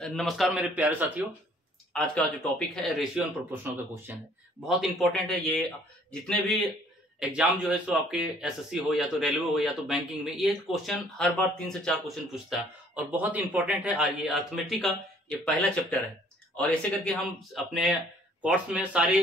नमस्कार मेरे प्यारे साथियों। आज का जो टॉपिक है रेशियो एंड प्रोपोर्शनल का क्वेश्चन है। बहुत इंपॉर्टेंट है ये। जितने भी एग्जाम जो है सो आपके एसएससी हो या तो रेलवे हो या तो बैंकिंग में, ये क्वेश्चन हर बार 3 से 4 क्वेश्चन पूछता है और बहुत इंपॉर्टेंट है। ये अर्थमेटिक का ये पहला चैप्टर है और ऐसे करके हम अपने कोर्स में सारे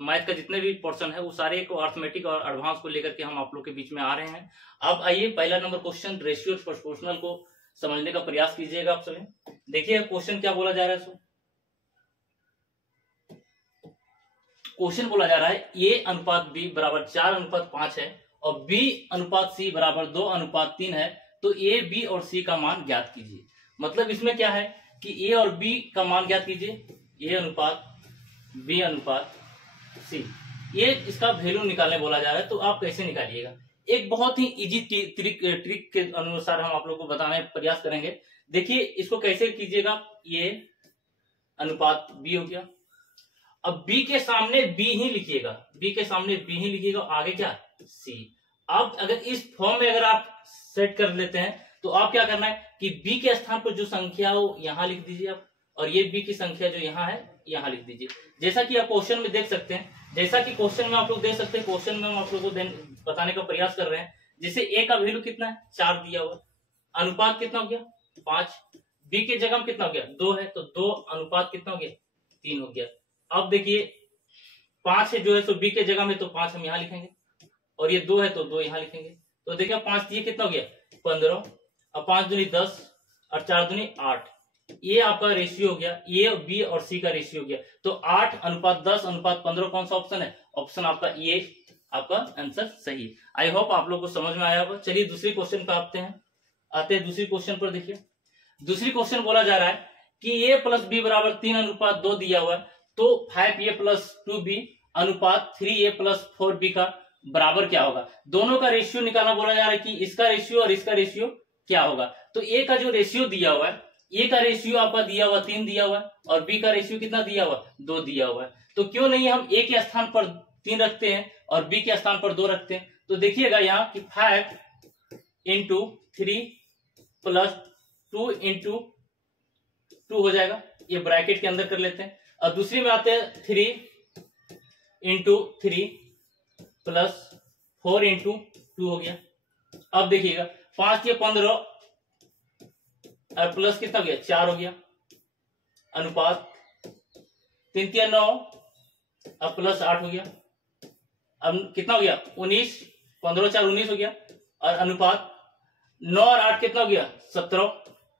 मैथ का जितने भी पोर्शन है वो सारे को अर्थमेटिक और एडवांस को लेकर के हम आप लोग के बीच में आ रहे हैं। अब आइए पहला नंबर क्वेश्चन रेशियो प्रोपोर्शनल को समझने का प्रयास कीजिएगा आप सभी। देखिए क्वेश्चन क्या बोला जा रहा है। क्वेश्चन बोला जा रहा है ए अनुपात बी बराबर 4:5 है और बी अनुपात सी बराबर 2:3 है, तो ए बी और सी का मान ज्ञात कीजिए। मतलब इसमें क्या है कि ए और बी का मान ज्ञात कीजिए। ए अनुपात बी अनुपात सी, ये इसका वैल्यू निकालने बोला जा रहा है। तो आप कैसे निकालिएगा, एक बहुत ही इजी ट्रिक के अनुसार हम आप लोग को बताने का प्रयास करेंगे। देखिए इसको कैसे कीजिएगा। ये अनुपात बी हो गया, अब बी के सामने बी ही लिखिएगा, बी के सामने बी ही लिखिएगा, आगे क्या सी। अब अगर इस फॉर्म में अगर आप सेट कर लेते हैं तो आप क्या करना है कि बी के स्थान पर जो संख्या हो यहां लिख दीजिए आप, और ये बी की संख्या जो यहाँ है यहाँ लिख दीजिए। जैसा कि आप क्वेश्चन में देख सकते हैं, जैसा कि क्वेश्चन में आप लोग देख सकते हैं, क्वेश्चन में हम आप लोग को बताने का प्रयास कर रहे हैं। जैसे ए का वैल्यू कितना है 4 दिया हुआ, अनुपात कितना हो गया 5, बी के जगह में कितना हो गया 2 है, तो 2 अनुपात कितना हो गया 3 हो गया। अब देखिए 5 है जो है सो बी के जगह में, तो 5 हम यहाँ लिखेंगे, और ये 2 है तो 2 यहाँ लिखेंगे। तो देखिए 5 दिए कितना हो गया 15, अब 5 दूनी 10 और 4 दूनी 8, ये आपका रेशियो हो गया। ए बी और सी का रेशियो हो गया। तो 8:10:15 कौन सा ऑप्शन है, ऑप्शन आपका ये आपका आंसर सही है। आई होप आप लोग को समझ में आया होगा। चलिए दूसरी क्वेश्चन पे आते हैं दूसरी क्वेश्चन पर। देखिए दूसरी क्वेश्चन बोला जा रहा है कि ए प्लस बी बराबर 3:2 दिया हुआ है, तो 5a प्लस 2b अनुपात 3a प्लस 4b का बराबर क्या होगा। दोनों का रेशियो निकालना बोला जा रहा है कि इसका रेशियो और इसका रेशियो क्या होगा। तो ए का जो रेशियो दिया हुआ है, ए का रेशियो आपका दिया हुआ 3 दिया हुआ है और बी का रेशियो कितना दिया हुआ 2 दिया हुआ है। तो क्यों नहीं हम ए के स्थान पर 3 रखते हैं और बी के स्थान पर 2 रखते हैं। तो देखिएगा यहाँ कि 5 इंटू 3 प्लस 2 इंटू 2 हो जाएगा, ये ब्रैकेट के अंदर कर लेते हैं। और दूसरी में आते हैं 3 इंटू 3 प्लस 4 इंटू 2 हो गया। अब देखिएगा 5 या 15 और प्लस कितना हो गया 4 हो गया, अनुपात 3 या 9 अब प्लस 8 हो गया। अब कितना हो गया 19, 15 4 19 हो गया, और अनुपात 9 और 8 कितना हो गया 17,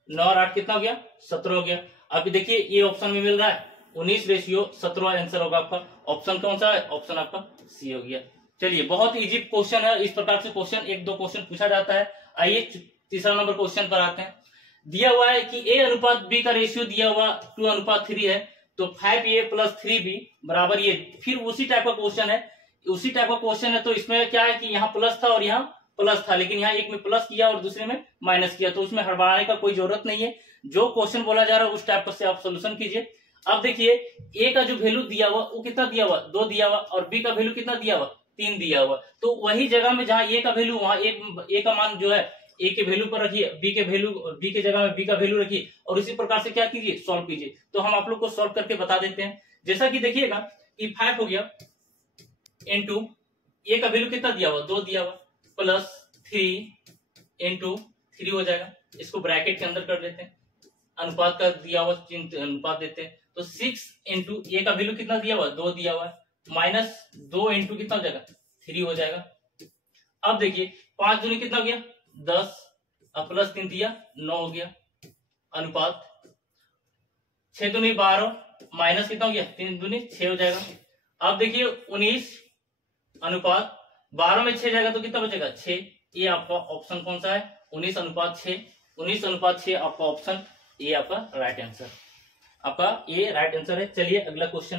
9 और 8 कितना हो गया 17 हो गया। अब देखिए ये ऑप्शन में मिल रहा है 19:17 आंसर होगा आपका। ऑप्शन कौन सा है, ऑप्शन आपका सी हो गया। चलिए बहुत इजी क्वेश्चन है, इस प्रकार से क्वेश्चन 1-2 क्वेश्चन पूछा जाता है। आइए तीसरा नंबर क्वेश्चन पर आते हैं। दिया हुआ है कि ए अनुपात बी का रेशियो दिया हुआ 2:3 है, तो 5a प्लस 3b बराबर ये। फिर उसी टाइप का क्वेश्चन है, उसी टाइप का क्वेश्चन है। तो इसमें क्या है कि यहाँ प्लस था और यहाँ प्लस था, लेकिन यहाँ एक में प्लस किया और दूसरे में माइनस किया, तो उसमें हड़बड़ाने का कोई जरूरत नहीं है। जो क्वेश्चन बोला जा रहा है उस टाइप से आप सोल्यूशन कीजिए। अब देखिए ए का जो वैल्यू दिया हुआ वो कितना दिया हुआ 2 दिया हुआ, और बी का वैल्यू कितना दिया हुआ 3 दिया हुआ। तो वही जगह में जहां ए का वैल्यू वहां ए का मान जो है ए के वैल्यू पर रखिए, बी के जगह में बी का वैल्यू रखिए, और इसी प्रकार से क्या कीजिए सॉल्व कीजिए। तो हम आप लोग को सॉल्व करके बता देते हैं। जैसा कि देखिएगा कि 5 हो गया इंटू ए का वैल्यू कितना दिया हुआ 2 दिया हुआ, प्लस 3 इंटू 3 हो जाएगा। इसको ब्रैकेट के अंदर कर देते हैं, अनुपात का दिया हुआ अनुपात देते हैं। तो 6 इंटू ए का वैल्यू कितना दिया हुआ 2 दिया हुआ है, माइनस 2 इंटू कितना हो जाएगा 3 हो जाएगा। अब देखिए 5 दूनी कितना हो गया 10, अब प्लस 3 दिया 9 हो गया, अनुपात 6 दूनी 12, माइनस कितना हो गया 3 दूनी 6 हो जाएगा। अब देखिए 19 अनुपात 12 में 6 जाएगा तो कितना बचेगा 6। ये आपका ऑप्शन कौन सा है 19:6, 19:6 आपका ऑप्शन ए आपका राइट आंसर, आपका ये राइट आंसर है। चलिए अगला क्वेश्चन